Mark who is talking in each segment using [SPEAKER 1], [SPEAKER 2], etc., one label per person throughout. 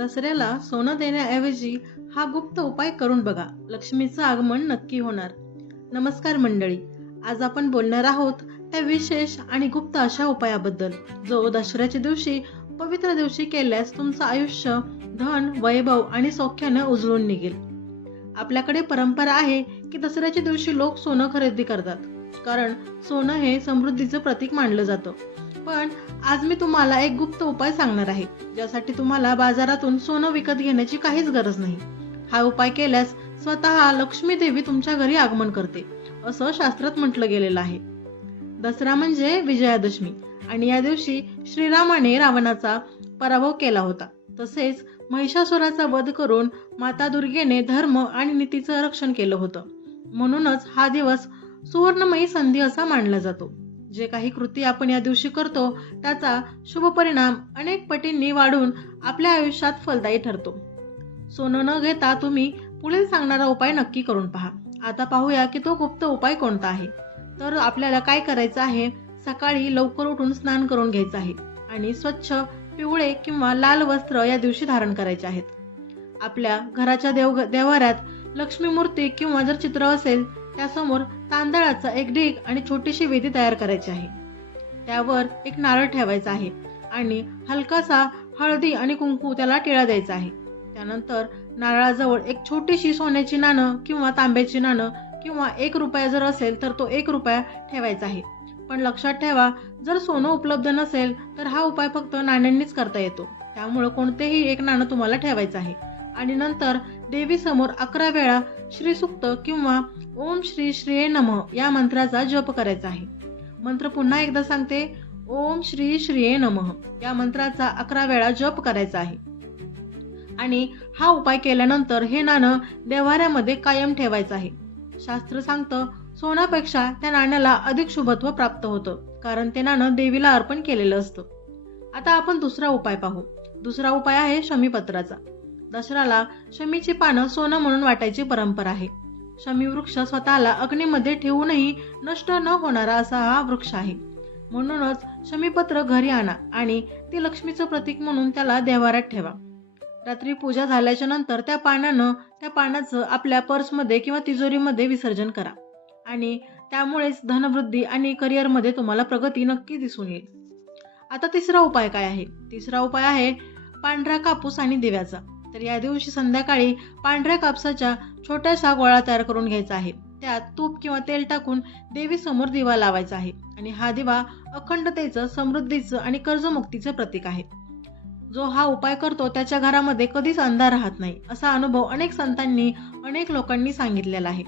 [SPEAKER 1] दसऱ्याला सोनं देण्याऐवजी हा गुप्त उपाय करून बघा. लक्ष्मीचं आगमन नक्की होणार. नमस्कार मंडळी. आज आपण बोलणार आहोत त्या विशेष आणि गुप्त अशा उपायाबद्दल जो दसऱ्याच्या दिवशी पवित्र दिवशी केल्यास तुमचं आयुष्य धन वैभव आणि सौख्यानं उजळून निघेल. आपल्याकडे परंपरा आहे की दसऱ्याच्या दिवशी लोक सोनं खरेदी करतात. कारण सोनं हे समृद्धीचं प्रतीक मानलं जातं. पण आज मी तुम्हाला एक गुप्त उपाय सांगणार आहे ज्यासाठी तुम्हाला बाजारातून सोनं विकत घेण्याची काहीच गरज नाही. हा उपाय केल्यास स्वतः लक्ष्मी देवी तुमच्या घरी आगमन करते असं शास्त्रात म्हटलं गेलेलं आहे. दसरा म्हणजे विजयादशमी आणि या दिवशी श्रीरामाने रावणाचा पराभव केला होता. तसेच महिषासुराचा वध करून माता दुर्गेने धर्म आणि नीतीचं रक्षण केलं होतं. म्हणूनच हा दिवस सुवर्णमयी संधी असा मानला जातो. जे काही कृती आपण या दिवशी करतो त्याचा शुभ परिणाम अनेक पटींनी वाढून आपल्या आयुष्यात फलदायी ठरतो. सोनं न घेता तुम्ही पुढील सांगणारा उपाय नक्की करून पहा. आता पाहूया की तो गुप्त उपाय कोणता आहे? तर आपल्याला काय करायचं आहे? सकाळी लवकर उठून स्नान करून घ्यायचं आहे आणि स्वच्छ पिवळे किंवा लाल वस्त्र या दिवशी धारण करायचे आहेत. आपल्या घराच्या देव देवाऱ्यात लक्ष्मी मूर्ती किंवा जर चित्र असेल त्यासमोर तांदळाचा एक ढीग आणि छोटीशी वेदी तयार करायची आहे. त्यावर एक नारळ ठेवायचा आहे आणि हलकासा हळदी आणि कुंकू त्याला टिळा द्यायचा आहे. त्यानंतर नारळाजवळ एक छोटीशी सोन्याची नाणं किंवा तांब्याची नाणं किंवा एक रुपया जर असेल तर तो एक रुपया ठेवायचा आहे. पण लक्षात ठेवा जर सोनं उपलब्ध नसेल तर हा उपाय फक्त नाण्यांनीच करता येतो. त्यामुळं कोणतेही एक नाणं तुम्हाला ठेवायचं आहे. आणि नंतर देवी समोर अकरा वेळा श्रीसुक्त किंवा ओम श्री श्री नम या मंत्राचा जप करायचा आहे. मंत्र पुन्हा एकदा सांगते ओम श्री श्री नम या मंत्राचा अकरा वेळा जप करायचा आहे. आणि हा उपाय केल्यानंतर हे नाणं देवाऱ्यामध्ये कायम ठेवायचं आहे. शास्त्र सांगतं सोन्यापेक्षा त्या नाण्याला अधिक शुभत्व प्राप्त होतं कारण ते नाणं देवीला अर्पण केलेलं असतं. आता आपण दुसरा उपाय पाहू. दुसरा उपाय आहे शमीपत्राचा. दसऱ्याला शमीची पानं सोनं म्हणून वाटायची परंपरा आहे. शमी वृक्ष स्वतःला अग्नीमध्ये ठेवूनही नष्ट न होणारा असा हा वृक्ष आहे. म्हणूनच शमीपत्र घरी आणा आणि ते लक्ष्मीचं प्रतीक म्हणून त्याला देवारात ठेवा. रात्री पूजा झाल्याच्यानंतर त्या पानानं त्या पानाचं आपल्या पर्समध्ये किंवा तिजोरीमध्ये विसर्जन करा. आणि त्यामुळेच धनवृद्धी आणि करिअरमध्ये तुम्हाला प्रगती नक्की दिसून येईल. आता तिसरा उपाय काय आहे? तिसरा उपाय आहे पांढरा कापूस आणि दिव्याचा. तर या दिवशी संध्याकाळी पांढऱ्या कापसाच्या छोट्याशा गोळा तयार करून घ्यायचा आहे. त्यात तूप किंवा तेल टाकून देवीसमोर दिवा लावायचा आहे आणि हा दिवा अखंडतेचं समृद्धीचं आणि कर्जमुक्तीचं प्रतीक आहे. जो हा उपाय करतो त्याच्या घरामध्ये कधीच अंधार राहत नाही असा अनुभव अनेक संतांनी अनेक लोकांनी सांगितलेला आहे.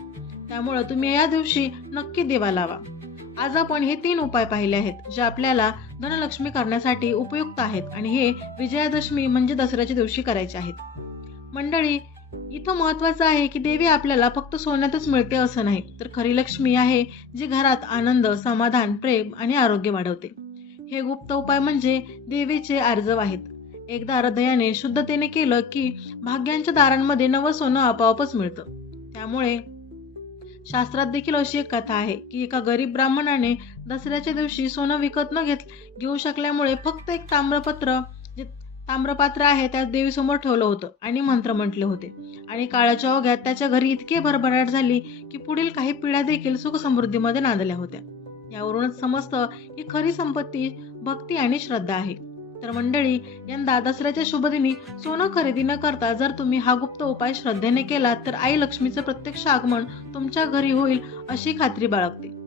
[SPEAKER 1] त्यामुळं तुम्ही या दिवशी नक्की दिवा लावा. आज आपण हे तीन उपाय पाहिले आहेत जे आपल्याला धनलक्ष्मी करण्यासाठी उपयुक्त आहेत आणि हे विजयादशमी म्हणजे दसऱ्याच्या दिवशी करायचे आहेत. मंडळी इथं महत्वाचं आहे की देवी आपल्याला फक्त सोन्यातच मिळते असं नाही तर खरी लक्ष्मी आहे जी घरात आनंद समाधान प्रेम आणि आरोग्य वाढवते. हे गुप्त उपाय म्हणजे देवीचे आर्जव आहेत. एकदा हृदयाने शुद्धतेने केलं की भाग्यांच्या दारांमध्ये नवं सोनं आपोआपच मिळतं. त्यामुळे शास्त्रात देखील अशी एक कथा आहे की एका गरीब ब्राह्मणाने दसऱ्याच्या दिवशी सोनं विकत न घेत घेऊ शकल्यामुळे फक्त एक ताम्रपत्र जे ताम्रपात्र आहे त्या देवीसमोर ठेवलं होतं आणि मंत्र म्हटले होते. आणि काळाच्या ओघ्यात त्याच्या घरी इतकी भरभराट झाली की पुढील काही पिढ्या देखील सुखसमृद्धीमध्ये नांदल्या होत्या. यावरूनच समजतं की खरी संपत्ती भक्ती आणि श्रद्धा आहे. तर मंडळी यंदा दसऱ्याच्या शुभदिनी सोनं खरेदी न करता जर तुम्ही हा गुप्त उपाय श्रद्धेने केलात तर आई लक्ष्मीचं प्रत्यक्ष आगमन तुमच्या घरी होईल अशी खात्री बाळगते.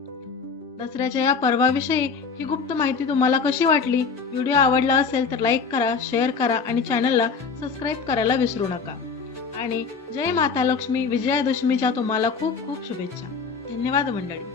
[SPEAKER 1] दसऱ्याच्या या पर्वाविषयी ही गुप्त माहिती तुम्हाला कशी वाटली? व्हिडिओ आवडला असेल तर लाईक करा शेअर करा आणि चॅनलला सबस्क्राईब करायला विसरू नका. आणि जय माता लक्ष्मी विजयादशमीच्या तुम्हाला खूप खूप शुभेच्छा. धन्यवाद मंडळी.